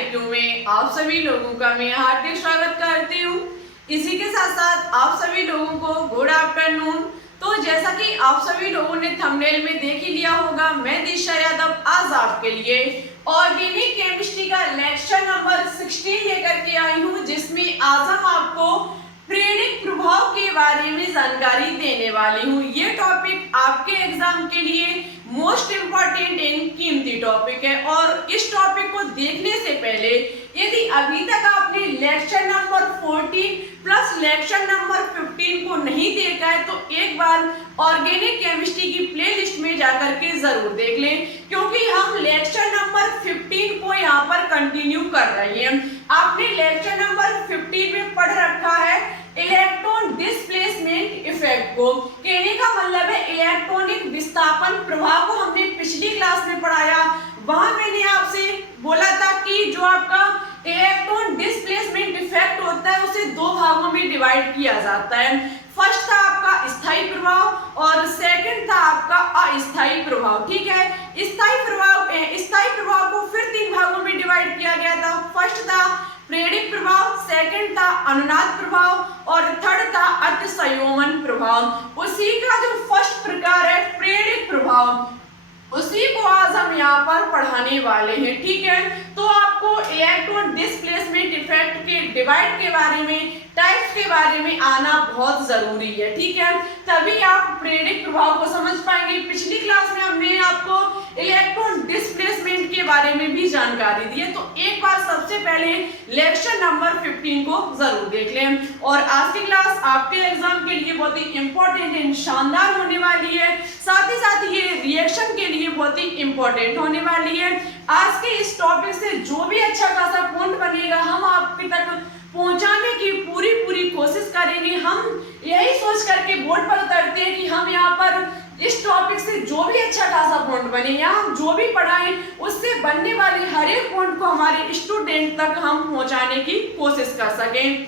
IQ में आप सभी लोगों का मैं हार्दिक स्वागत करती हूँ। इसी के साथ साथ आप सभी लोगों को गुड आफ्टरनून। तो जैसा कि आप सभी लोगों ने थंबनेल में देख ही लिया होगा, मैं दिशा यादव आज आपके लिए ऑर्गेनिक केमिस्ट्री का लेक्चर नंबर 16 लेकर के आई हूँ, जिसमें आज हम आपको प्रेरक प्रभाव के बारे में जानकारी देने वाली हूँ। ये टॉपिक आपके एग्जाम के लिए मोस्ट इम्पॉर्टेंट एंड कीमती टॉपिक है और इस टॉपिक को देखने से पहले यदि अभी तक आपने lecture number 14 plus lecture number 15 को नहीं देखा है तो एक बार ऑर्गेनिक केमिस्ट्री की प्लेलिस्ट में जाकर के जरूर देख लें, क्योंकि हम लेक्चर नंबर 15 को यहाँ पर कंटिन्यू कर रहे हैं। आपने लेक्चर नंबर 15 में पढ़ रखा है इलेक्ट्रॉन डिस्प्लेसमेंट इफेक्ट को। कहने का मतलब है इलेक्ट्रॉनिक विस्थापन प्रभाव को हमने पिछली क्लास में पढ़ाया। वहां मैंने आपसे बोला था कि जो आपका इलेक्ट्रॉन डिस्प्लेसमेंट इफेक्ट होता है उसे दो भागों में डिवाइड किया जाता है। फर्स्ट था आपका स्थायी प्रभाव और सेकंड था आपका अस्थायी प्रभाव। ठीक है, स्थायी प्रभाव को फिर तीन भागों में डिवाइड किया गया था। फर्स्ट था प्रेरक प्रभाव, सेकंड था अनुनाद प्रभाव और थर्ड था अतिसंयोमन प्रभाव। उसी का जो फर्स्ट प्रकार है प्रेरक प्रभाव, उसी को आज हम यहाँ पर पढ़ाने वाले हैं। ठीक है, तो आपको इलेक्ट्रॉन डिस्प्लेसमेंट इफेक्ट के डिवाइड के बारे में, टाइप्स के बारे में आना बहुत जरूरी है। ठीक है, तभी आप प्रेरक प्रभाव को समझ पाएंगे। पिछली क्लास में हमने आपको इलेक्ट्रॉन डिस्प्लेसमेंट के बारे में भी जानकारी दी है, तो एक बार सबसे पहले लेक्चर नंबर 15 को जरूर देख लें। और आज की क्लास आपके एग्जाम के लिए बहुत ही इंपॉर्टेंट एंड शानदार होने वाली है, साथ ही साथ ये रिएक्शन के लिए बहुत ही इंपॉर्टेंट होने वाली है। आज के इस टॉपिक से जो भी अच्छा खासा पॉइंट बनेगा हम आपके तक पहुंचाने की पूरी कोशिश करेंगे। हम यही सोच करके बोर्ड पर उतरते हैं कि हम यहाँ पर इस टॉपिक से जो भी अच्छा खासा पॉइंट बने या हम जो भी पढ़ाएं उससे बनने वाले हर एक पॉइंट को हमारे स्टूडेंट तक हम पहुंचाने की कोशिश कर सकें।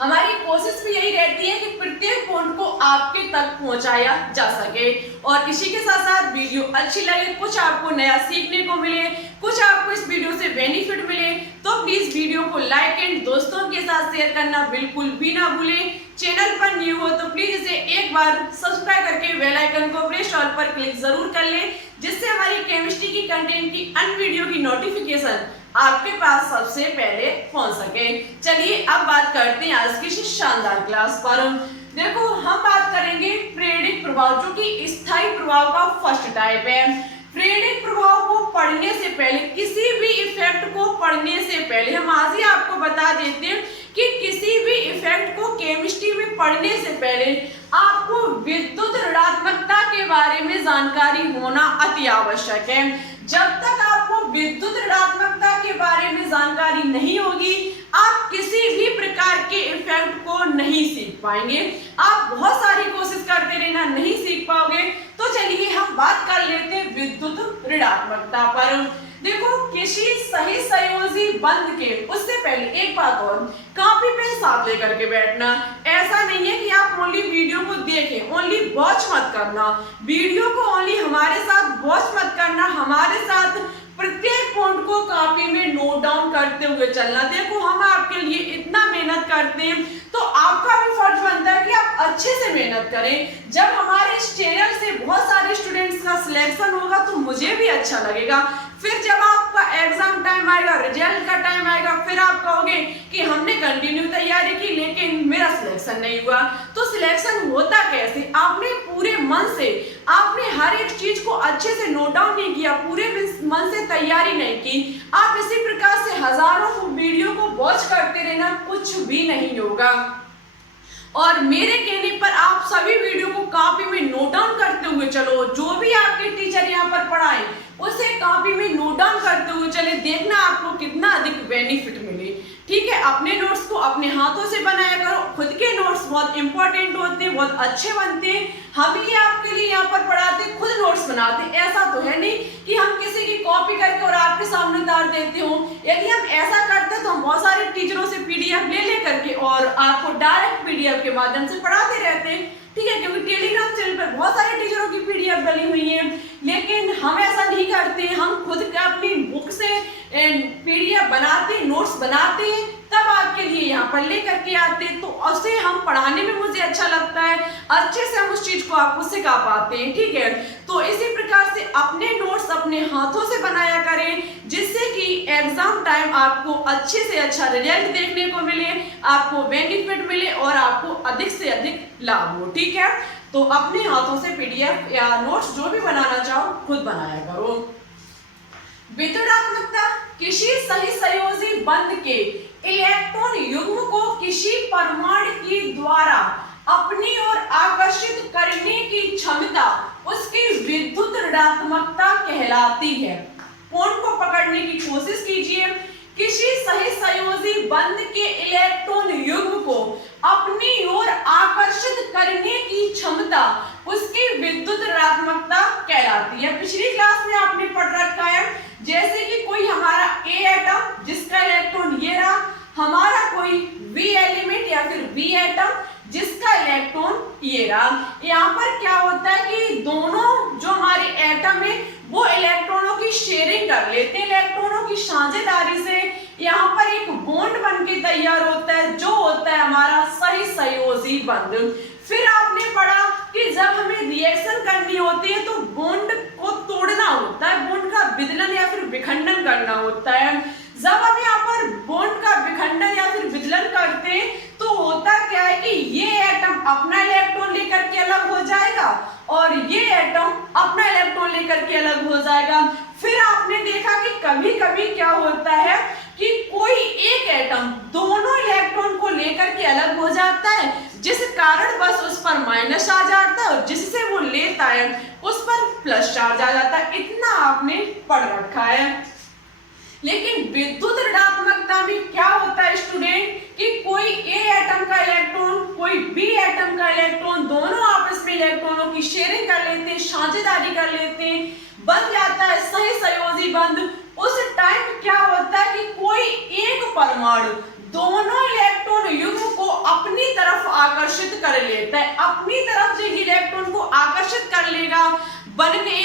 हमारी कोशिश भी यही रहती है कि प्रत्येक पॉइंट को आपके तक पहुंचाया जा सके। और इसी के साथ साथ वीडियो अच्छी लगे, कुछ आपको नया सीखने को मिले, कुछ आपको इस वीडियो से बेनिफिट मिले, तो प्लीज वीडियो को लाइक एंड दोस्तों के साथ शेयर करना बिल्कुल भी ना भूलें। चैनल पर न्यू हो तो प्लीज इसे एक बार सब्सक्राइब करके बेल आइकन को प्रेस ऑल पर क्लिक जरूर कर लें, जिससे हमारी केमिस्ट्री की कंटेंट की अन्य वीडियो की नोटिफिकेशन आपके पास सबसे पहले पहुंच सके। चलिए अब बात करते हैं आज की शानदार क्लास पर। देखो, हम बात करेंगे प्रेरक प्रभाव, जो कि स्थायी प्रभाव का फर्स्ट टाइप है। प्रेरक प्रभाव को पढ़ने से पहले, किसी भी इफेक्ट को पढ़ने से पहले हम आज ही आपको बता देते हैं कि किसी भी इफेक्ट को केमिस्ट्री में पढ़ने से पहले आपको विद्युत ऋणात्मकता के बारे में जानकारी होना अति आवश्यक है। जब तक आपको विद्युत ऋणात्मकता के बारे में जानकारी नहीं होगी, आप किसी भी प्रकार के इफेक्ट को नहीं सीख पाएंगे। आप बहुत सारी कोशिश करते रहना, नहीं सीख पाओगे। तो चलिए हम बात कर लेते हैं विद्युत ऋणात्मकता पर। देखो, किसी सही संयोजी बंध के उससे पहले एक बात और, कॉपी पेन साथ लेकर के बैठना। ऐसा नहीं है कि आप ओनली वीडियो को देखें, ओनली वॉच मत करना। वीडियो को ओनली हमारे साथ वॉच मत करना, हमारे साथ प्रत्येक पॉइंट को कॉपी में नोट डाउन करते हुए चलना। देखो, हम आपके लिए इतना मेहनत करते हैं तो आपका भी फर्ज बनता है कि आप अच्छे से मेहनत करें। जब हमारे इस चैनल से बहुत सारे स्टूडेंट्स का सिलेक्शन होगा तो मुझे भी अच्छा लगेगा। फिर जब आपका एग्जाम टाइम आएगा, रिजल्ट का टाइम आएगा, फिर आप कहोगे कि हमने कंटिन्यू तैयारी की लेकिन मेरा सिलेक्शन नहीं हुआ। तो सिलेक्शन होता कैसे? आपने पूरे मन से, आपने हर एक चीज को अच्छे से नोट डाउन नहीं किया, पूरे मन से तैयारी नहीं की। आप इसी प्रकार से हजारों वीडियो को वॉच करते रहना, कुछ भी नहीं होगा। और मेरे कहने पर आप सभी वीडियो को कॉपी में नोट डाउन करते हुए चलो। जो भी आपके टीचर यहाँ पर पढ़ाएं उसे कॉपी में नोट डाउन करते हुए चले, देखना आपको कितना अधिक बेनिफिट मिले। ठीक है, अपने नोट्स को अपने हाथों से बनाया करो। खुद के नोट्स बहुत इंपॉर्टेंट होते हैं, बहुत अच्छे बनते हैं। हम ही आपके लिए यहाँ पर पढ़ाते, खुद नोट्स बनाते। ऐसा तो है नहीं कि हम किसी की कॉपी करके और आपके सामने उतार देते हो। यदि हम ऐसा करते तो हम बहुत सारे टीचरों से पीडीएफ ले करके और आपको डायरेक्ट पीडीएफ के माध्यम से पढ़ाते रहते हैं। ठीक है, क्योंकि टेलीग्राम चैनल पर बहुत सारे टीचरों की पीडीएफ डली हुई है, लेकिन हम ऐसा नहीं करते। हम खुद अपनी बुक से पीडीएफ बनाते, नोट्स बनाते हैं, तब आपके लिए यहाँ पर लेकर के आते हैं, तो उसे हम पढ़ाने में मुझे अच्छा लगता है, अच्छे से हम उस चीज को आपको सिखा पाते हैं। ठीक है, तो इसी प्रकार से अपने नोट्स अपने हाथों से बनाया करें, जिससे कि एग्जाम टाइम आपको अच्छे से अच्छा रिजल्ट देखने को मिले, आपको बेनिफिट मिले और आपको अधिक से अधिक लाभ हो। ठीक है, तो अपने हाथों से पीडीएफ या नोट्स जो भी बनाना चाहो खुद बनाया करो। वितरणात्मकता, किसी सही संयोजी बंध के इलेक्ट्रॉन युग्म को किसी परमाणु के द्वारा अपनी ओर आकर्षित करने की क्षमता उसकी विद्युत ऋणात्मकता कहलाती है। पॉइंट को पकड़ने की कोशिश कीजिए। किसी सही संयोजी बंध के इलेक्ट्रॉन युग्म को अपनी ओर आकर्षित करने की क्षमता उसकी विद्युत ऋणात्मकता कहलाती है। पिछली क्लास में आपने पढ़ रखा है, जैसे कि कोई हमारा ए एटम जिसका इलेक्ट्रॉन ये रहा, हमारा कोई बी एलिमेंट या फिर बी एटम जिसका इलेक्ट्रॉन ये रहा। यहाँ पर क्या होता है कि दोनों जो हमारे एटम है वो इलेक्ट्रॉनों की शेयरिंग कर लेते हैं, इलेक्ट्रॉनों की साझेदारी से यहाँ पर एक बॉन्ड बनके तैयार होता है, जो होता है हमारा सही संयोजी बंध। फिर आपने पढ़ा कि जब हमें रिएक्शन करनी होती है तो बॉन्ड को तोड़ना होता है, बॉन्ड का विदलन या फिर विखंडन करना होता है। जब हम यहाँ पर बॉन्ड का विखंडन या फिर विदलन करते हैं तो होता क्या है कि ये एटम अपना इलेक्ट्रॉन लेकर के अलग हो जाएगा और ये एटम अपना इलेक्ट्रॉन लेकर के अलग हो जाएगा। फिर आपने देखा कि कभी कभी क्या होता है कि कोई एक एटम दोनों इलेक्ट्रॉन को लेकर के अलग हो जाता है, जिस कारण बस उस पर माइनस चार्ज आता है और जिससे वो लेता है उस पर प्लस चार्ज आ जाता है। इतना आपने पढ़ रखा है। लेकिन विद्युत ऋणात्मकता में क्या होता है स्टूडेंट कि कोई ए एटम का इलेक्ट्रॉन कोई बी एटम का इलेक्ट्रॉन दोनों आपस में इलेक्ट्रॉनों की शेयरिंग कर लेते हैं, साझेदारी कर लेते हैं, बन जाता है सही संयोजी बंध। उस टाइम क्या होता है कि कोई एक परमाणु दोनों इलेक्ट्रॉन युग्म को अपनी तरफ आकर्षित कर लेता है, अपनी तरफ जो इलेक्ट्रॉन को आकर्षित कर लेगा, बनने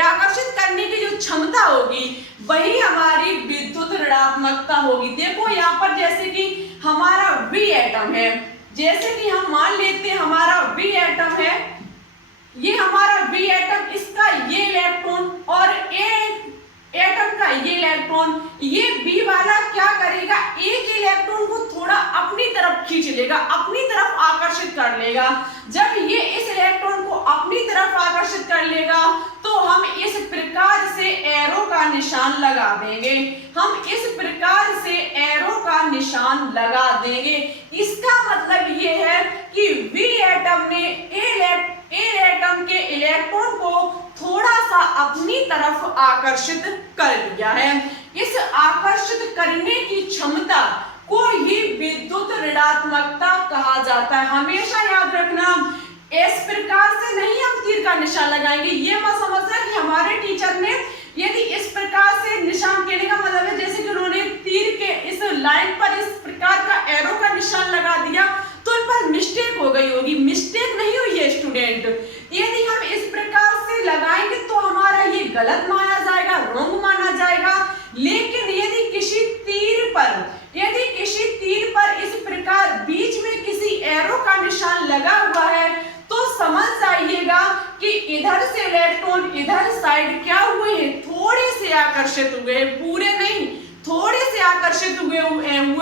आकर्षित करने की जो क्षमता होगी वही हमारी विद्युत ऋणात्मकता होगी। देखो यहाँ पर जैसे कि हमारा बी एटम है, जैसे कि हम मान लेते हैं हमारा बी एटम है, ये हमारा बी एटम, इसका ये इलेक्ट्रॉन और ए एटम का ये इलेक्ट्रॉन, ये बी वाला क्या करेगा, एक इलेक्ट्रॉन को थोड़ा अपनी तरफ खींच लेगा, अपनी तरफ आकर्षित कर लेगा। जब ये इस इलेक्ट्रॉन को अपनी तरफ आकर्षित कर लेगा तो हम इस प्रकार से एरो का निशान लगा देंगे, हम इस प्रकार से एरो का निशान लगा देंगे। इसका मतलब ये है कि बी एटम ने ए एटम के इलेक्ट्रॉन को थोड़ा सा अपनी तरफ आकर्षित कर लिया है। इस आकर्षित करने की क्षमता को ही विद्युत ऋणात्मकता कहा जाता है। हमेशा याद रखना, इस प्रकार से नहीं हम तीर का निशान लगाएंगे। ये मत समझना कि हमारे टीचर ने यदि इस प्रकार से निशान कहने का मतलब है जैसे कि उन्होंने तीर के इस लाइन पर इस प्रकार का एरो का निशान लगा दिया तो इन पर मिस्टेक हो गई होगी। मिस्टेक नहीं हुई है स्टूडेंट, यदि हम इस प्रकार से लगाएंगे तो हमारा ये गलत माना जाएगा, रॉन्ग माना जाएगा। लेकिन यदि किसी तीर पर इस प्रकार बीच में किसी एरो का निशान लगा हुआ है तो समझ जाइएगा कि इधर से इलेक्ट्रॉन इधर साइड क्या हुए हैं, थोड़े से आकर्षित हुए हैं, पूरे नहीं, थोड़े से आकर्षित हुए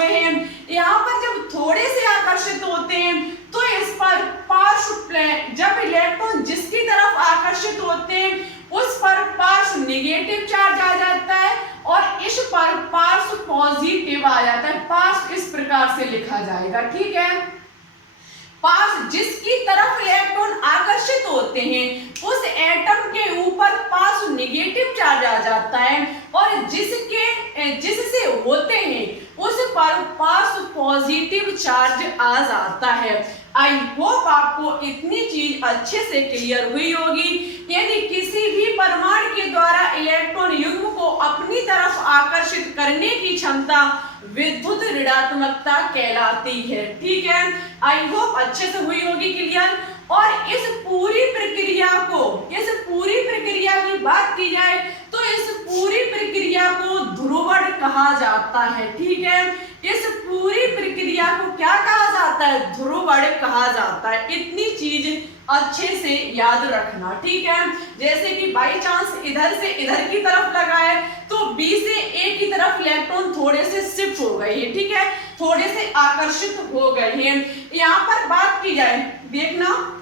हैं। यहाँ पर जब थोड़े से आकर्षित होते हैं तो इस पर पार्श्व जब इलेक्ट्रॉन जिसकी तरफ आकर्षित होते हैं उस पर पार्श्व निगेटिव चार्ज आ जाता है और इस पर पार्श्व पॉजिटिव आ जाता है। पार्श्व इस प्रकार से लिखा जाएगा, ठीक है। पार्श्व जिसकी तरफ इलेक्ट्रॉन आकर्षित होते हैं उस एटम के ऊपर पार्श्व निगेटिव चार्ज आ जाता है और जिससे होते हैं उस पर पार्श्व पॉजिटिव चार्ज आ जाता है। आई होप आपको इतनी चीज अच्छे से क्लियर हुई होगी। यदि किसी भी परमाणु के द्वारा इलेक्ट्रॉन युग्म को अपनी तरफ आकर्षित करने की क्षमता विद्युत ऋणात्मकता कहलाती है, ठीक है। आई होप अच्छे से हुई होगी क्लियर। और इस पूरी प्रक्रिया की बात की जाए तो इस पूरी प्रक्रिया को ध्रुवण कहा जाता है। ठीक है, इस पूरी प्रक्रिया को क्या कहा जाता है? ध्रुवण कहा जाता है। इतनी चीज अच्छे से याद रखना। ठीक है, जैसे कि बाई चांस इधर से इधर की तरफ लगा है तो बी से ए की तरफ इलेक्ट्रॉन थोड़े से शिफ्ट हो गए हैं। ठीक है, थोड़े से आकर्षित हो गए हैं। यहाँ पर बात की जाए, देखना,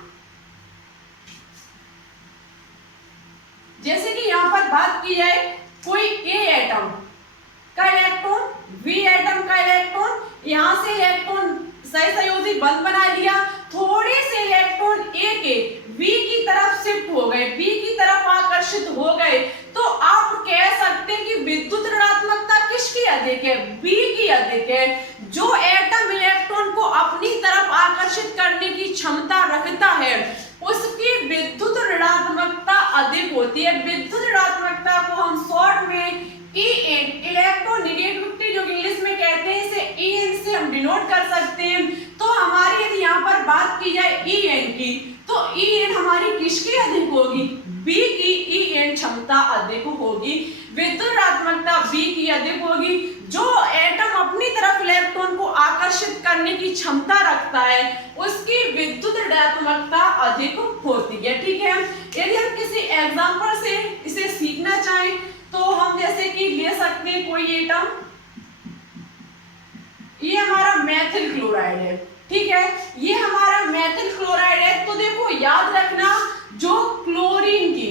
जैसे कि यहाँ पर बात की जाए कोई ए एटम का इलेक्ट्रॉन, बी एटम का इलेक्ट्रॉन, यहाँ से इलेक्ट्रॉन सहसंयोजी बंध बना लिया, थोड़े से इलेक्ट्रॉन ए के बी की तरफ शिफ्ट हो गए, बी की तरफ आकर्षित हो गए, तो आप कह सकते हैं कि विद्युत ऋणात्मकता किसकी अधिक है? बी की अधिक है। जो एटम इलेक्ट्रॉन को अपनी तरफ आकर्षित करने की क्षमता रखता है उसकी विद्युत ऋणात्मकता अधिक होती है। विद्युत ऋणात्मकता को हम शॉर्ट में EN, इलेक्ट्रोनेगेटिविटी जो इंग्लिश में कहते हैं, इसे EN से हम डिनोट कर सकते हैं। तो हमारी यदि यहाँ पर बात की जाए EN की, तो EN हमारी किसकी अधिक होगी? B की EN क्षमता अधिक होगी। विद्युत ऋणात्मकता B की अधिक होगी। जो एटम अपनी तरफ इलेक्ट्रॉन को आकर्षित करने की क्षमता रखता है उसकी विद्युत ऋणात्मकता अधिक होती है। ठीक है, यदि हम किसी एग्जांपल से इसे सीखना चाहें तो हम जैसे कि ले सकते हैं कोई एटम, ये हमारा मेथिल क्लोराइड है। ठीक है, ये हमारा मेथिल क्लोराइड है। तो देखो याद रखना, जो क्लोरीन की,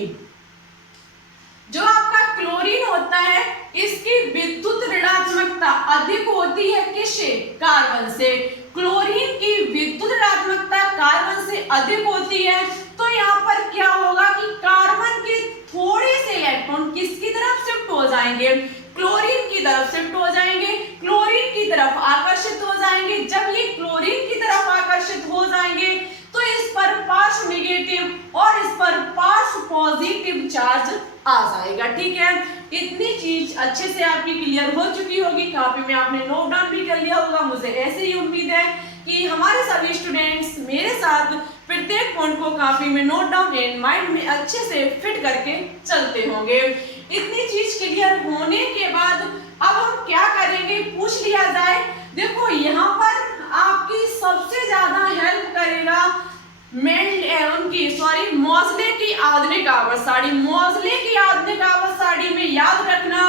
जो आपका क्लोरीन होता है इसकी विद्युत ऋणात्मकता अधिक होती है किससे? कार्बन से। क्लोरीन की विद्युत ऋणात्मकता कार्बन से अधिक होती है। तो यहाँ पर क्या होगा कि कार्बन के थोड़े से इलेक्ट्रॉन किसकी तरफ शिफ्ट हो जाएंगे? क्लोरीन की तरफ शिफ्ट हो जाएंगे, क्लोरीन की तरफ आकर्षित हो जाएंगे। जब ये क्लोरीन की तरफ आकर्षित हो जाएंगे तो इस पर पार्श्व नेगेटिव और इस पर पार्श्व पॉजिटिव चार्ज आ जाएगा। ठीक है, इतनी चीज अच्छे से आपकी क्लियर हो चुकी होगी, कॉपी में आपने नोट डाउन भी कर लिया होगा। मुझे ऐसे ही उम्मीद है कि हमारे सभी स्टूडेंट्स मेरे साथ प्रत्येक पॉइंट को कॉपी में नोट डाउन एंड माइंड में अच्छे से फिट करके चलते होंगे। इतनी चीज क्लियर होने के बाद अब हम क्या करेंगे, पूछ लिया जाए। देखो यहाँ पर आपकी सबसे ज्यादा हेल्प करेगा मोज़ले की आधुनिक आवर्त सारणी। मोज़ले की आधुनिक आवर्त सारणी में याद रखना,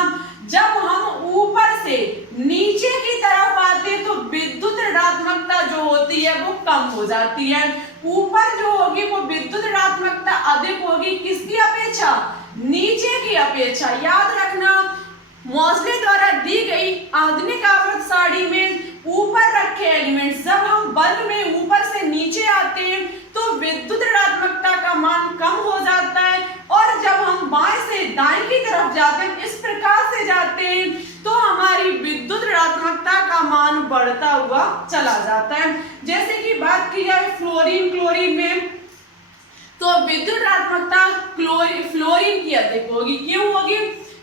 जब हम ऊपर से नीचे की तरफ आते तो विद्युत ऋणात्मकता जो होती है वो कम हो जाती है। ऊपर जो होगी वो विद्युत ऋणात्मकता अधिक होगी, किसकी अपेक्षा? नीचे की अपेक्षा। याद रखना, मोज़ले द्वारा दी गई आधुनिक आवर्त सारणी में ऊपर रखे एलिमेंट्स जब हम बल्ब में ऊपर से नीचे आते हैं तो विद्युत ऋणात्मकता का मान कम हो जाता है, और जब हम बाएं से दाएं की तरफ जाते हैं, इस प्रकार से जाते हैं, तो हमारी विद्युत ऋणात्मकता का मान बढ़ता हुआ चला जाता है। जैसे कि बात की जाए फ्लोरीन में, तो विद्युत ऋणात्मकता फ्लोरीन की अधिक होगी। क्यों होगी?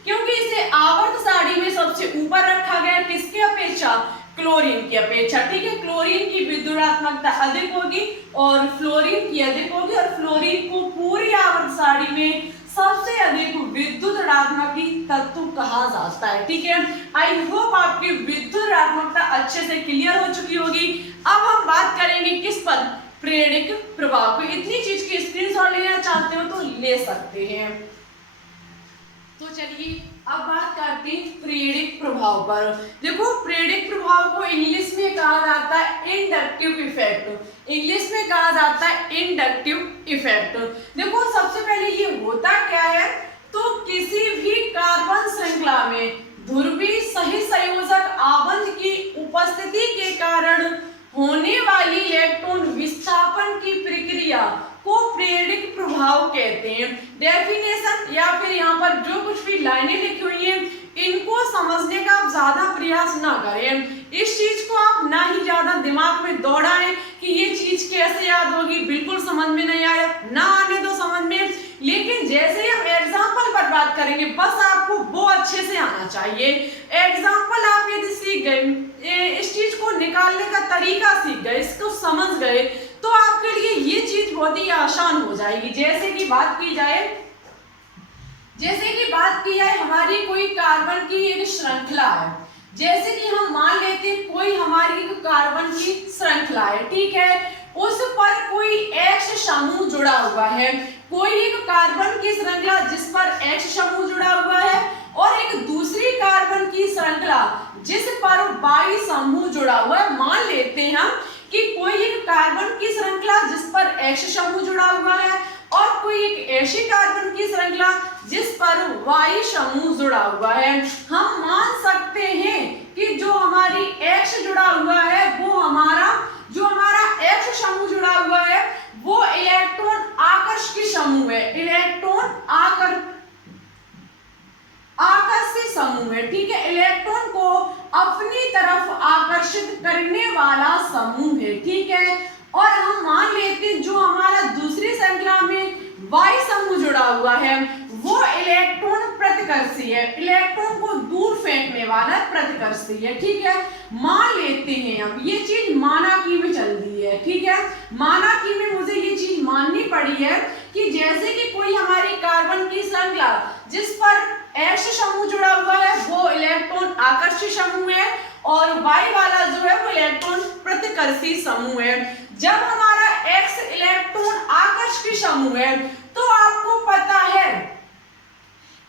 क्योंकि इसे आवर्त सारणी में सबसे ऊपर रखा गया, किसकी अपेक्षा? क्लोरीन की अपेक्षा। ठीक है, क्लोरीन की विद्युत ऋणात्मकता अधिक होगी और फ्लोरीन की अधिक होगी, और फ्लोरीन को पूरी आवर्त सारणी में सबसे अधिक विद्युत ऋणात्मक तत्व कहा जाता है। ठीक है, आई होप आपकी विद्युत ऋणात्मकता अच्छे से क्लियर हो चुकी होगी। अब हम बात करेंगे किस पर? प्रेरक प्रभाव को। इतनी चीज की स्क्रीनशॉट लेना चाहते हो तो ले सकते हैं। तो चलिए अब बात करते हैं प्रेरक प्रभाव पर। देखो, प्रेरक प्रभाव को इंग्लिश में कहा जाता है इंडक्टिव इफेक्ट। इंग्लिश में कहा जाता है इंडक्टिव इफेक्ट। देखो, सबसे पहले ये होता क्या है, तो किसी भी कार्बन श्रृंखला में ध्रुवीय सहसंयोजक आबंध की उपस्थिति के कारण होने वाली इलेक्ट्रॉन विस्थापन की प्रक्रिया को प्रेरक प्रभाव कहते हैं। डेफिनेशन या फिर यहाँ पर जो कुछ भी लाइनें लिखी हुई हैं, इनको समझने का आप ज्यादा प्रयास ना करें। इस चीज को आप ना ही ज्यादा दिमाग में दौड़ाएं कि ये चीज कैसे याद होगी, बिल्कुल समझ में नहीं आया, ना आने दो समझ में। लेकिन जैसे ही हम एग्जाम्पल पर बात करेंगे, बस आपको वो अच्छे से आना चाहिए। एग्जाम्पल आप यदि सीख गए, इस चीज को निकालने का तरीका सीख गए, इसको समझ गए, तो आपके लिए ये चीज बहुत ही आसान हो जाएगी। जैसे कि बात की जाए हमारी कोई कार्बन की एक श्रृंखला है। जैसे कि हम मान लेते हैं कोई हमारी कार्बन की श्रृंखला है, ठीक है, उस पर कोई X समूह जुड़ा हुआ है। कोई एक कार्बन की श्रृंखला जिस पर X समूह जुड़ा हुआ है और एक दूसरी कार्बन की श्रृंखला जिस पर Y समूह जुड़ा हुआ है। मान लेते हैं हम कि कोई एक कार्बन की श्रृंखला जिस पर X समूह जुड़ा हुआ है और कोई एक ऐसी कार्बन की श्रृंखला जिस पर Y समूह जुड़ा हुआ है। हम मान सकते हैं कि जो हमारी X जुड़ा हुआ है वो हमारा X समूह जुड़ा हुआ है वो इलेक्ट्रॉन आकर्षी समूह है, इलेक्ट्रॉन आकर्षी समूह है, ठीक है, इलेक्ट्रॉन को अपनी तरफ आकर्षित करने वाला समूह है, ठीक है। और हम मान लेते हैं जो हमारा दूसरी श्रृंखला में Y समूह जुड़ा हुआ है वो इलेक्ट्रॉन प्रतिकर्षी है, इलेक्ट्रॉन को दूर फेंकने वाला प्रतिकर्षी है, ठीक है। मान लेते हैं अब ये चीज मानाकी में चल रही है, ठीक है, मानाकी में मुझे ये चीज माननी पड़ी है कि जैसे कि कोई हमारी कार्बन की श्रृंखला जिस पर X समूह जुड़ा हुआ है वो इलेक्ट्रॉन आकर्षी समूह है और Y वाला जो है वो इलेक्ट्रॉन प्रतिकर्षी समूह है। जब हमारा X इलेक्ट्रॉन आकर्षी समूह है तो आपको पता है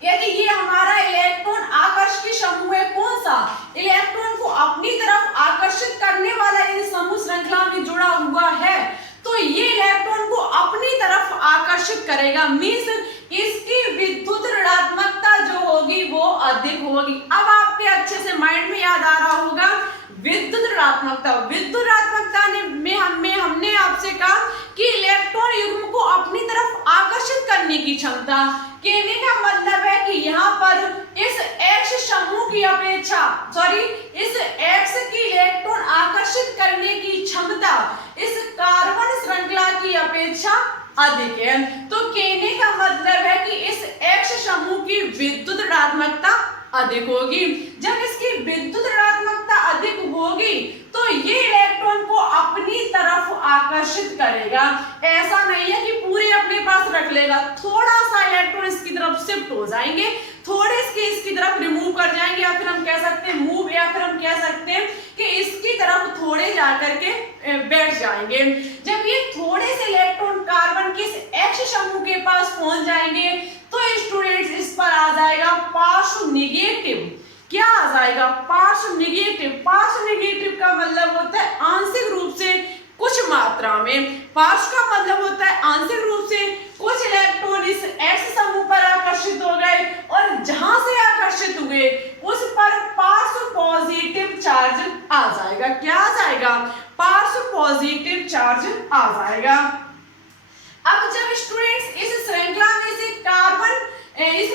यदि ये हमारा इलेक्ट्रॉन आकर्षी समूह है, कौन सा, इलेक्ट्रॉन को अपनी तरफ आकर्षित करने वाला ये समूह श्रृंखला में जुड़ा हुआ है तो ये इलेक्ट्रॉन को अपनी तरफ आकर्षित करेगा, मींस इसकी विद्युत ऋणात्मकता जो होगी वो अधिक होगी। अब आपके अच्छे से माइंड में याद आ रहा होगा विद्युत ऋणात्मकता में हमने आपसे कहा कि इलेक्ट्रॉन युग्म को अपनी तरफ आकर्षित करने की क्षमता। कहने का मतलब है कि यहाँ पर इस X समूह की अपेक्षा इस X की इलेक्ट्रॉन आकर्षित करने की क्षमता इस कार्बन श्रृंखला की अपेक्षा अधिक है। तो कहने का मतलब है कि इस X समूह की विद्युत ऋणात्मकता अधिक होगी। जब इसकी विद्युत ऋणात्मकता अधिक होगी तो ये इलेक्ट्रॉन को अपनी तरफ आकर्षित करेगा। ऐसा नहीं है कि पूरे अपने पास रख लेगा, थोड़ा सा इलेक्ट्रॉन इसकी तरफ शिफ्ट हो जाएंगे, थोड़े इसकी तरफ रिमूव कर जाएंगे, या फिर हम कह सकते हैं मूव, या फिर हम कह सकते हैं कि इसकी तरफ थोड़े जाकर के बैठ जाएंगे। जब ये थोड़े से इलेक्ट्रॉन कार्बन के X समूह के पास पहुंच जाएंगे तो स्टूडेंट्स इस पर आ जाएगा पार्श्व निगेटिव। क्या आ जाएगा, पार्श्व निगेटिव। पार्श्व निगेटिव का मतलब होता है आंशिक रूप से कुछ मात्रा में, पार्श्व का मतलब होता है आंशिक रूप से कुछ इलेक्ट्रॉन इस X समूह पर आकर्षित हो गए और जहां से आकर्षित हुए उस पर पार्श्व पॉजिटिव चार्ज आ जाएगा। क्या आ जाएगा, पार्श्व पॉजिटिव चार्ज आ जाएगा। अब जब स्टूडेंट्स इस श्रृंखला में से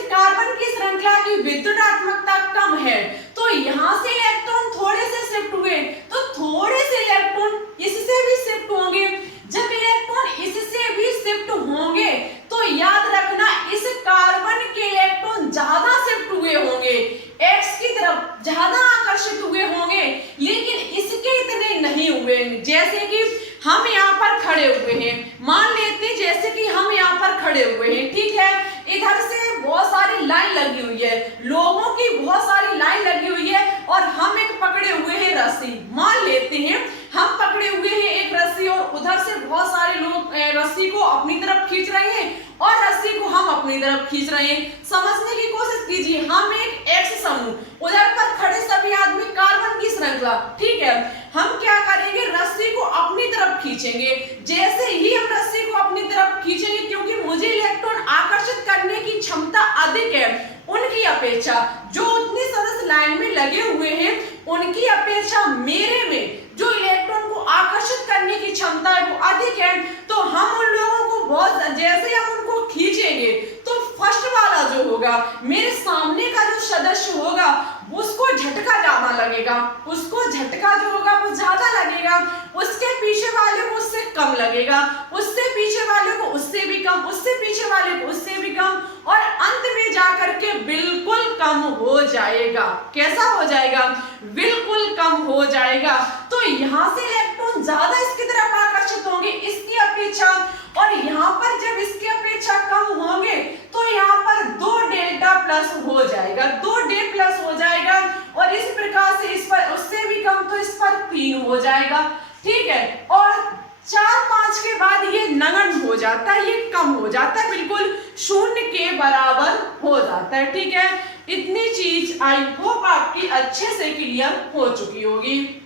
कार्बन की श्रृंखला की विद्युतात्मकता कम है तो यहाँ से इलेक्ट्रॉन थोड़े से शिफ्ट हुए तो थोड़े से इलेक्ट्रॉन इससे भी शिफ्ट होंगे। जब इलेक्ट्रॉन इससे भी शिफ्ट होंगे तो याद रखना इस कार्बन के इलेक्ट्रॉन ज्यादा शिफ्ट हुए होंगे, X की तरफ ज्यादा आकर्षित हुए होंगे, लेकिन इसके इतने नहीं हुए। जैसे कि हम यहाँ पर खड़े हुए हैं, मान लेते हैं जैसे कि हम यहाँ पर खड़े हुए हैं, ठीक है, इधर से बहुत सारी लाइन लगी हुई है, लोगों की बहुत सारी लाइन लगी हुई है और हम एक पकड़े हुए हैं रस्सी। मान लेते हैं हम पकड़े हुए हैं एक रस्सी और उधर से बहुत सारे लोग रस्सी को अपनी तरफ खींच रहे हैं और रस्सी को हम अपनी तरफ खींच रहे हैं। समझने की कोशिश कीजिए, हम एक X समूह, उधर पर खड़े सभी आदमी कार्बन की श्रृंखला, ठीक है, हम क्या करेंगे, रस्सी को अपनी तरफ खींचेंगे। जैसे ही हम रस्सी को अपनी तरफ खींचेंगे, क्योंकि मुझे इलेक्ट्रॉन आकर्षित करने की क्षमता अधिक है उनकी अपेक्षा, जो उतनी सदस्य लाइन में लगे हुए हैं उनकी अपेक्षा मेरे में जो इलेक्ट्रॉन को आकर्षित करने की क्षमता है वो अधिक है, तो हम उन लोगों को बहुत, जैसे हम उनको खींचेंगे तो फर्स्ट वाला जो होगा, मेरे सामने का जो सदस्य होगा उसको झटका ज्यादा लगेगा, उसको झटका जो होगा वो ज्यादा लगेगा, उसके पीछे वाले को उससे कम लगेगा, उससे पीछे वाले को उससे भी कम, उससे पीछे वाले को उससे भी कम, और अंत में जाकर के बिल्कुल कम हो जाएगा। कैसा हो जाएगा, बिल्कुल कम हो जाएगा। तो यहाँ से इलेक्ट्रॉन ज्यादा इसकी तरफ आकर्षित होंगे इसकी अपेक्षा, और और यहाँ पर जब इसकी अपेक्षा कम होंगे तो यहाँ पर 2 डेल्टा प्लस हो जाएगा, 2 डे प्लस हो जाएगा, और इस प्रकार से इस पर उससे भी कम तो इस पर 3 हो जाएगा, ठीक है। और 4-5 के बाद ये नगण्य हो जाता है, ये कम हो जाता है, बिल्कुल 0 के बराबर हो जाता है, ठीक है। इतनी चीज आई होप आपकी अच्छे से क्लियर हो चुकी होगी।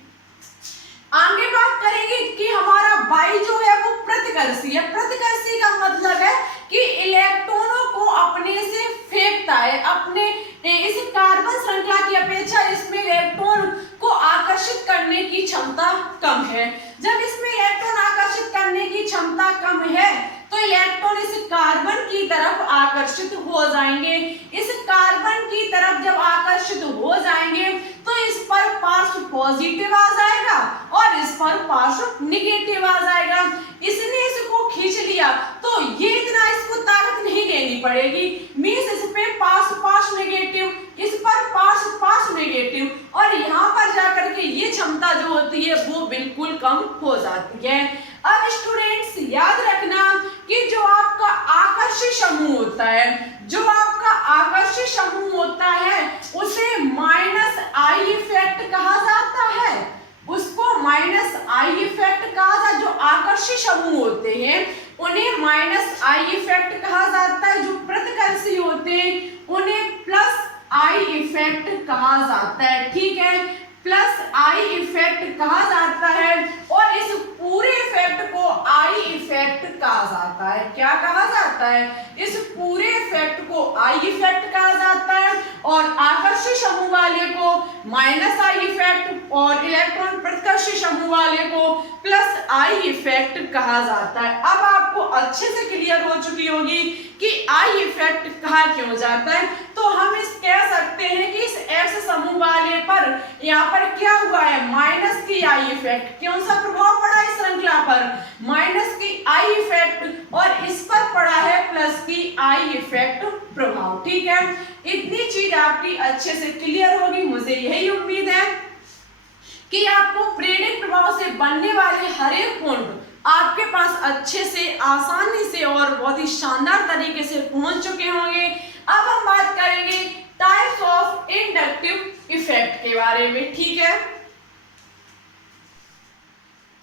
आगे बात करेंगे कि हमारा बाई जो है वो प्रतिकर्षी है। प्रतिकर्षी का मतलब है कि इलेक्ट्रॉनों को अपने से फेंकता है, अपने इस कार्बन श्रृंखला की अपेक्षा इसमें इलेक्ट्रॉन को आकर्षित करने की क्षमता कम है। जब इसमें इलेक्ट्रॉन आकर्षित करने की क्षमता कम है तो इलेक्ट्रॉन इस कार्बन की तरफ आकर्षित हो जाएंगे। इस कार्बन की तरफ जब आकर्षित हो जाएंगे तो इस पर पार्श्व पॉजिटिव आ जाएगा और इस पर पार्श्व निगेटिव आ जाएगा। इसने इसको खींच लिया तो ये इतना इसको ताकत नहीं देनी पड़ेगी, मींस इस पे पार्श्व नेगेटिव, इस पर पार्श्व नेगेटिव, और यहाँ पर जाकर के ये क्षमता जो होती है वो बिल्कुल कम हो जाती है। अब स्टूडेंट्स याद रखना कि जो आपका आकर्षी समूह होता है, जो आपका आकर्षी समूह होता है उसे माइनस आई इफेक्ट कहा जाता है, उसको माइनस आई इफेक्ट कहा जाता है। जो आकर्षी समूह होते हैं उन्हें माइनस आई इफेक्ट कहा जाता है, जो प्रतिकर्षी होते हैं उन्हें प्लस आई इफेक्ट कहा जाता है, ठीक है, प्लस आई इफेक्ट कहा जाता है। और इस पूरे इफेक्ट को आई इफेक्ट कहा जाता है। क्या कहा जाता है? इस पूरे इफेक्ट को आई इफेक्ट कहा जाता है, और आकर्षी समूह वाले को माइनस आई इफेक्ट और इलेक्ट्रॉन प्रतिकर्षी समूह वाले को प्लस आई इफेक्ट कहा जाता है। अब आपको अच्छे से क्लियर हो चुकी होगी कि आई इफेक्ट कहा क्यों जाता है। तो हम इस कह सकते हैं कि इस एक्स समूह वाले पर यहाँ पर क्या हुआ है, माइनस की आई इफेक्ट। कौन सा प्रभाव पड़ा इस श्रृंखला पर? माइनस की आई इफेक्ट, और इस पर पड़ा है प्लस की आई इफेक्ट प्रभाव, ठीक है। इतनी चीज आपकी अच्छे से क्लियर होगी, मुझे यही उम्मीद है कि आपको प्रेरक प्रभाव से बनने वाले हर एक पॉइंट आपके पास अच्छे से, आसानी से और बहुत ही शानदार तरीके से पहुंच चुके होंगे। अब हम बात करेंगे टाइप्स ऑफ इंडक्टिव इफेक्ट के बारे में, ठीक है।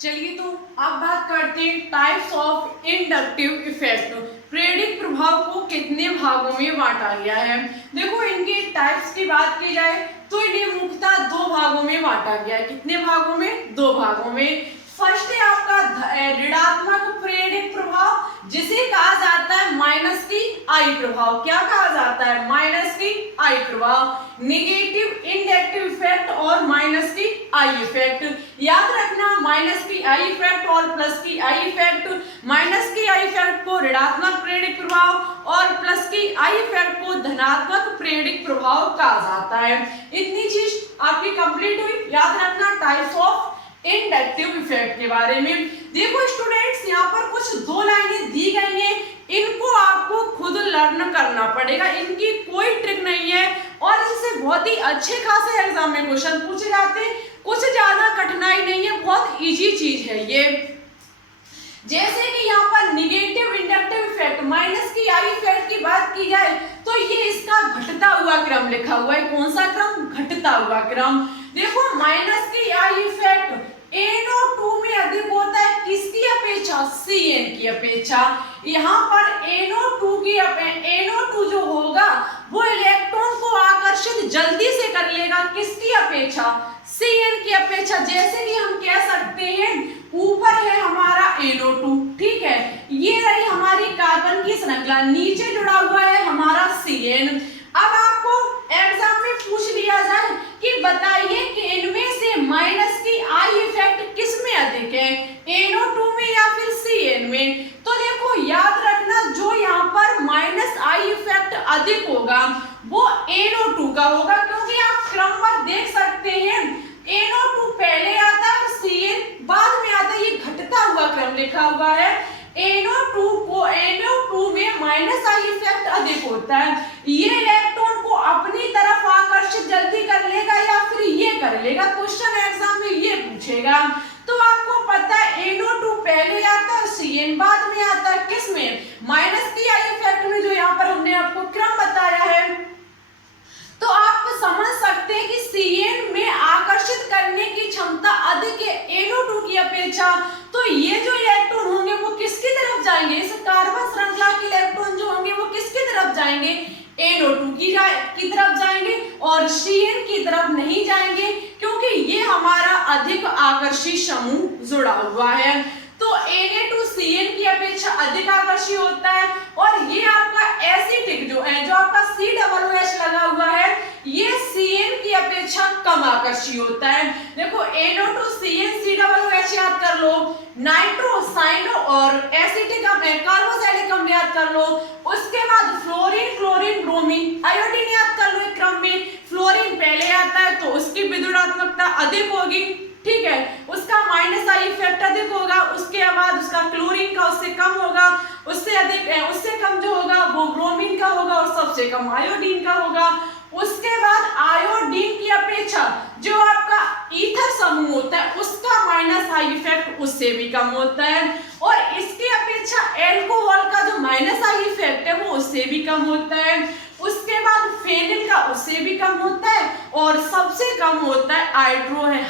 चलिए तो अब बात करते हैं टाइप्स ऑफ इंडक्टिव इफेक्ट। प्रेरक प्रभाव को कितने भागों में बांटा गया है? देखो, इनके टाइप्स की बात की जाए तो इन्हें मुख्यतः 2 भागों में बांटा गया है। कितने भागों में? 2 भागों में। फर्स्ट है आपका ऋणात्मक प्रेरक प्रभाव, जिसे कहा जाता है माइनस की आई प्रभाव। क्या कहा जाता है? माइनस की आई प्रभाव। नेगेटिव इंडक्टिव इफेक्ट और माइनस की आई इफेक्ट। याद रखना, माइनस की आई इफेक्ट और प्लस की आई इफेक्ट। माइनस की आई इफेक्ट को ऋणात्मक प्रेरक प्रभाव और प्लस की आई इफेक्ट को धनात्मक प्रेरक प्रभाव कहा जाता है। इतनी चीज आपकी कंप्लीट हुई। याद रखना टाइप्स ऑफ इंडक्टिव इफेक्ट के बारे में। देखो स्टूडेंट्स, यहाँ पर कुछ 2 लाइनें दी गई हैं, इनको आपको खुद लर्न करना पड़ेगा, इनकी कोई ट्रिक नहीं है और इनसे बहुत ही अच्छे खासे एग्जाम में क्वेश्चन पूछे जाते हैं। कुछ ज्यादा कठिनाई नहीं है, बहुत इजी चीज है ये। जैसे कि यहाँ पर निगेटिव इंडक्टिव इफेक्ट, माइनस की आई इफेक्ट की बात की जाए तो ये इसका घटता हुआ क्रम लिखा हुआ है। कौन सा क्रम? घटता हुआ क्रम। देखो, माइनस की आई इफेक्ट NO2 में अधिक होता है, किसकी अपेक्षा? Cn की अपेक्षा। यहाँ पर NO2 जो होगा वो इलेक्ट्रॉन को आकर्षित जल्दी से कर लेगा, किसकी अपेक्षा? Cn की अपेक्षा। जैसे कि हम कह सकते हैं ऊपर है हमारा NO2, ठीक है, ये रही हमारी कार्बन की श्रृंखला, नीचे जुड़ा हुआ है हमारा Cn। अब आपको एग्जाम में पूछ लिया जाए कि बताइए कि इनमें से माइनस की आई इफेक्ट किस में अधिक है, NO2 में या फिर Cn में? तो देखो, याद रखना, जो यहाँ पर माइनस आई इफेक्ट अधिक होगा वो NO2 का होगा, क्योंकि आप क्रम पर देख सकते हैं NO2 पहले आता है, Cn बाद में आता है, ये घटता हुआ क्रम लिखा हुआ है। NO2 में माइनस आई इफेक्ट अधिक होता है, ये इलेक्ट्रॉन को अपनी तरफ आकर्षित जल्दी कर लेगा या फिर ये कर लेगा, क्वेश्चन एग्जाम में ये पूछेगा। तो आपको पता है NO2 पहले आता है, CN बाद में आता है, किसमें, माइनस की आई इफेक्ट में, जो यहाँ पर हमने आपको क्रम बताया है। तो आप समझ सकते हैं कि CN में आकर्षित करने की क्षमता अधिक है NO2 की अपेक्षा। तो ये जो इलेक्ट्रॉन होंगे वो किसकी तरफ जाएंगे, इस कार्बन श्रृंखला के इलेक्ट्रॉन जो होंगे वो किसकी तरफ जाएंगे, NO2 की तरफ जाएंगे और CN की तरफ नहीं जाएंगे, क्योंकि ये हमारा अधिक आकर्षी समूह जुड़ा हुआ है। तो Na2CN की अपेक्षा अधिक आकर्षी होता है। और ये आपका एसिटिक जो है, जो आपका COOH लगा हुआ है, ये CN की अपेक्षा कम आकर्षी होता है। देखो NO2CN COOH याद कर लो, नाइट्रो, साइनो और एसिटिक कार्बोक्सिलिक अम्ल याद कर लो। उसके बाद फ्लोरीन, क्लोरीन, ब्रोमीन, आयोडीन याद कर लो। एक क्रम में फ्लोरीन पहले आता है तो उसकी विद्युदात्मकता अधिक होगी, ठीक है, उसका माइनस आई इफेक्ट अधिक होगा। उसके बाद उसका क्लोरीन का उससे कम होगा, उससे अधिक उससे कम जो होगा वो ब्रोमीन का होगा और सबसे कम आयोडीन का होगा। उसके बाद आयोडीन की अपेक्षा जो आपका ईथर समूह होता है उसका माइनस आई इफेक्ट उससे भी कम होता है। और इसकी अपेक्षा एल्कोहल का जो माइनस आई इफेक्ट है वो उससे भी कम होता है। उसके बाद फेनिल का उससे भी कम होता है और सबसे कम होता है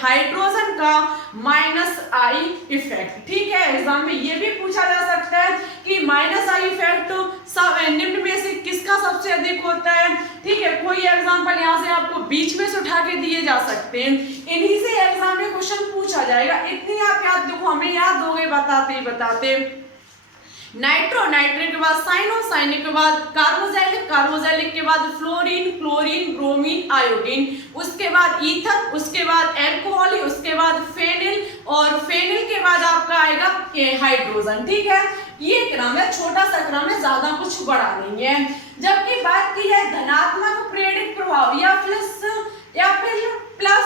हाइड्रोजन का माइनस आई इफेक्ट। ठीक है, एग्जाम में ये भी पूछा जा सकता है कि माइनस आई इफेक्ट सब निम्न में से किसका सबसे अधिक होता है। ठीक है, कोई एग्जाम्पल यहाँ से आपको बीच में से उठा के दिए जा सकते हैं, इन्हीं से एग्जाम में क्वेश्चन पूछा जाएगा। इतनी आप याद, देखो हमें याद हो गए बताते ही बताते। नाइट्रो, नाइट्रिक के बाद साइनो, साइनिक के बाद कार्बोक्सिलिक, कार्बोक्सिलिक के बाद फ्लोरीन, क्लोरीन, ब्रोमीन, आयोडीन, उसके बाद ईथर, उसके बाद एल्कोहल, उसके बाद फेनिल और फेनिल के बाद आपका आएगा हाइड्रोजन। ठीक है, ये क्रम है, छोटा सा क्रम है, ज्यादा कुछ बड़ा नहीं है। जबकि बात की जाए धनात्मक प्रेरक प्रभाव या फिर प्लस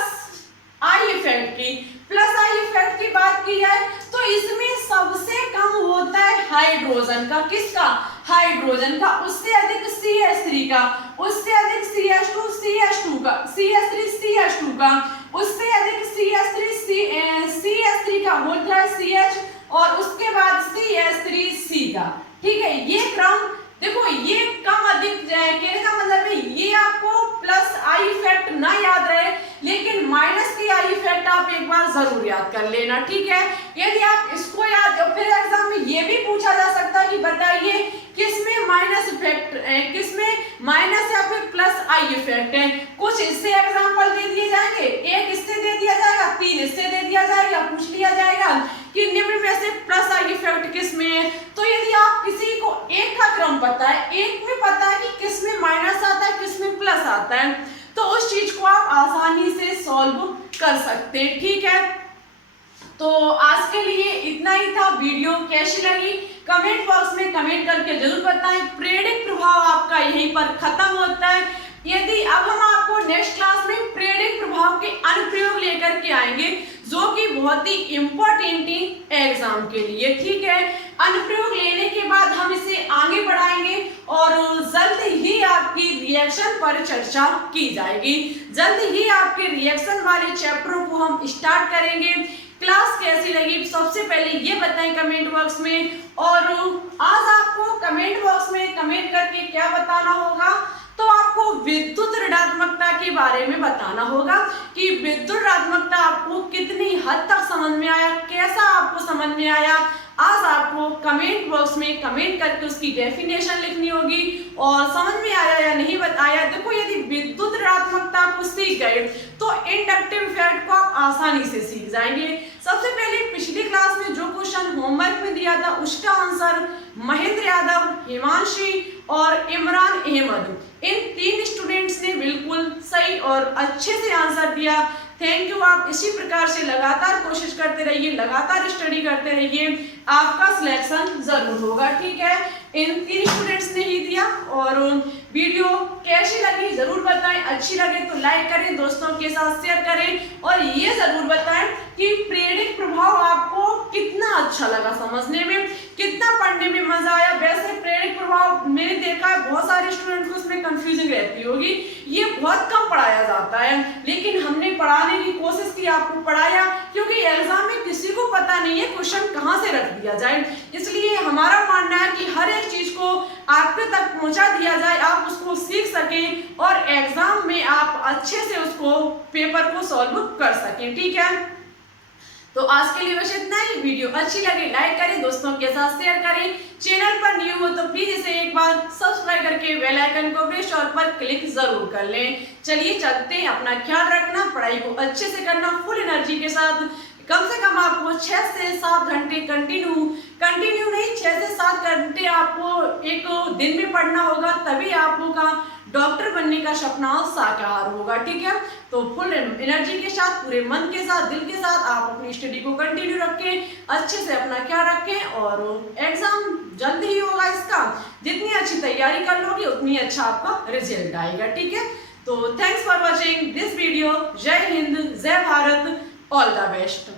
आई इफेक्ट की, प्लस आई इफेक्ट की बात की जाए तो इसमें सबसे कम होता है हाइड्रोजन का। किसका, हाइड्रोजन का। उससे अधिक CH3 का, उससे अधिक CH2 का, CH3 का, उससे अधिक CH3 का होता है CH और उसके बाद CH3C का। ठीक है, ये क्रम देखो, ये कम अधिक कहने का मतलब है ये आपको प्लस आई इफेक्ट ना याद रहे, लेकिन माइनस की आई इफेक्ट आप एक बार जरूर याद कर लेना। ठीक है, यदि आप इसको याद, फिर एग्जाम में ये भी पूछा जा सकता है कि बताइए किसमें माइनस इफेक्ट है, किसमें माइनस या फिर प्लस आई इफेक्ट है। कुछ इससे एग्जाम्पल दे दिए जाएंगे, एक इससे दे दिया जाएगा, 3 इससे दे दिया जाएगा, पूछ लिया जाएगा कि निम्न में से प्लस आई इफेक्ट किसमें है। तो यदि आप किसी को एक का क्रम पता है, एक में पता है कि किसमें माइनस आता है, किसमें प्लस आता है, तो उस चीज को आप आसानी से सॉल्व कर सकते हैं। ठीक है, तो आज के लिए इतना ही था। वीडियो कैसी लगी कमेंट बॉक्स में कमेंट करके जरूर बताएं। प्रेरक प्रभाव आपका यहीं पर खत्म होता है। यदि अब हम आपको नेक्स्ट क्लास में प्रेरक प्रभाव के अनुप्रयोग लेकर के आएंगे, जो कि बहुत ही इम्पोर्टेंट है एग्जाम के लिए। ठीक है, अनुप्रयोग लेने के बाद हम इसे आगे बढ़ाएंगे और जल्द ही आपकी रिएक्शन पर चर्चा की जाएगी। जल्द ही आपके रिएक्शन वाले चैप्टरों को हम स्टार्ट करेंगे। क्लास कैसी लगी सबसे पहले ये बताएं कमेंट बॉक्स में। और आज आपको कमेंट बॉक्स में कमेंट करके क्या बताना होगा, तो आपको विद्युत ऋणात्मकता के बारे में बताना होगा कि विद्युत ऋणात्मकता आपको कितनी हद तक समझ में आया, कैसा आपको समझ में आया। आज आपको कमेंट बॉक्स में कमेंट करके उसकी डेफिनेशन लिखनी होगी और समझ में आया या नहीं बताया। देखो, यदि विद्युत ऋणात्मकता को सीख गए तो इंडक्टिव इफेक्ट को आप आसानी से सीख जाएंगे। सबसे पहले पिछली क्लास में जो क्वेश्चन होमवर्क में दिया था उसका आंसर महेंद्र यादव, हिमांशी और इमरान अहमद, इन 3 स्टूडेंट्स ने बिल्कुल सही और अच्छे से आंसर दिया। Thank you. आप इसी प्रकार से लगातार कोशिश करते रहिए, लगातार स्टडी करते रहिए, आपका सिलेक्शन जरूर होगा। ठीक है, इन 3 स्टूडेंट्स ने ही दिया। और वीडियो कैसी लगी जरूर बताएं, अच्छी लगे तो लाइक करें, दोस्तों के साथ शेयर करें और ये जरूर बताएं कि प्रेरक प्रभाव आपको कितना अच्छा लगा समझने में, कितना पढ़ने में मजा आया। वैसे प्रेरक प्रभाव मैंने देखा है बहुत सारे स्टूडेंट को उसमें कंफ्यूजिंग रहती होगी, ये बहुत कम पढ़ाया जाता है, लेकिन हमने पढ़ाने की कोशिश की, आपको पढ़ाया, क्योंकि एग्जाम में किसी को पता नहीं है क्वेश्चन कहाँ से रख दिया जाए। इसलिए हमारा मानना है कि हर एक चीज को आपके तक पहुंचा दिया जाए, आप उसको सीख सकें और एग्जाम में आप अच्छे से उसको पेपर को सॉल्व कर सकें। ठीक है, तो आज के लिए बस इतना ही। वीडियो अच्छी लगे लाइक करें, दोस्तों के साथ शेयर करें। चैनल पर न्यू हो तो प्लीज इसे एक बार सब्सक्राइब करके बेल आइकन को प्रेस ऑल पर क्लिक जरूर कर लें। चलिए चलते हैं, अपना ख्याल रखना, पढ़ाई को अच्छे से करना, फुल एनर्जी के साथ। कम से कम आपको 6 से 7 घंटे कंटिन्यू नहीं 6 से 7 घंटे आपको एक दिन में पढ़ना होगा, तभी आपका डॉक्टर बनने का सपना साकार होगा। ठीक है, तो फुल एनर्जी के साथ, पूरे मन के साथ, दिल के साथ आप अपनी स्टडी को कंटिन्यू रखें, अच्छे से अपना ख्याल रखें और एग्जाम जल्द ही होगा इसका। जितनी अच्छी तैयारी कर लोगे उतनी अच्छा आपका रिजल्ट आएगा। ठीक है, तो thanks for watching this video. जय हिंद, जय भारत, ऑल द बेस्ट।